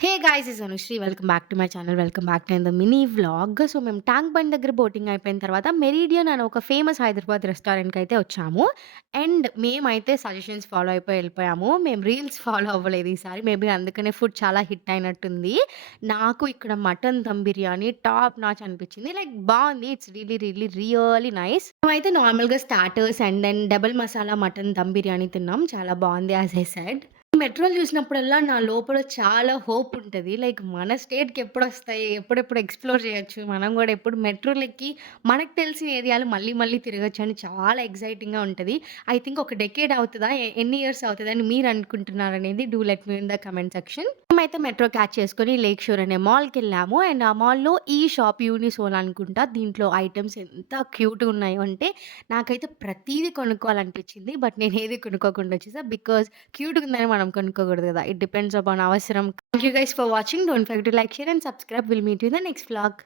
Hey guys is Anusri welcome back to my channel. Welcome back to the mini vlog. So మేము tank bund దగ్గర boating అయిపోయిన తర్వాత meridian అని ఒక famous Hyderabad రెస్టారెంట్‌కి అయితే వచ్చాము. అండ్ మేమైతే సజెషన్స్ ఫాలో అయిపోయి వెళ్ళిపోయాము. మేము రీల్స్ ఫాలో అవ్వలేదు ఈసారి. మేబీ అందుకనే ఫుడ్ చాలా హిట్ అయినట్టుంది. నాకు ఇక్కడ mutton dum biryani top notch అనిపించింది. లైక్ బావుంది. It's really nice. మేమైతే నార్మల్‌గా starters and then double masala mutton dum biryani తిన్నాం. చాలా బావుంది యాస్ ఐ సెడ్. మెట్రోలు చూసినప్పుడల్లా నా లోపల చాలా హోప్ ఉంటది. లైక్ మన స్టేట్‌కి ఎప్పుడొస్తాయి? ఎప్పుడెప్పుడు ఎక్స్‌ప్లోర్ చేయొచ్చు? మనం గూడా ఎప్పుడు మెట్రోలెక్కి మనకు తెలిసిన ఏరియాలు మళ్ళీ మళ్ళీ తిరగొచ్చని చాలా ఎక్సైటింగ్‌గా ఉంటది. ఐ థింక్ ఒక డెకేడ్ అవుతదా? ఎన్ని ఇయర్స్ అవుతదని మీరు అనుకుంటున్నారనేది do let me in the comment section. మేమైతే మెట్రో క్యాచ్ చేసుకొని లేక్ షోర్ అనే మాల్‌కెళ్ళాము. అండ్ ఆ మాల్‌లో ఈ షాప్ యూనిసోల్ అనుకుంటా. దీంట్లో ఐటెమ్స్ ఎంత క్యూట్‌గా ఉన్నాయో అంటే నాకైతే ప్రతీదీ కొనుక్కోవాలనిపించింది. బట్ నేను ఏది కొనుక్కోకుండా వచ్చేసా. బికాజ్ క్యూట్‌గుందని మనం కొనుక్కోకూడదు గదా! ఇట్ డిపెండ్స్ అపాన్ అవసరం. Thank you guys for watching. Don't forget to like, share and subscribe. Will meet you in the next vlog.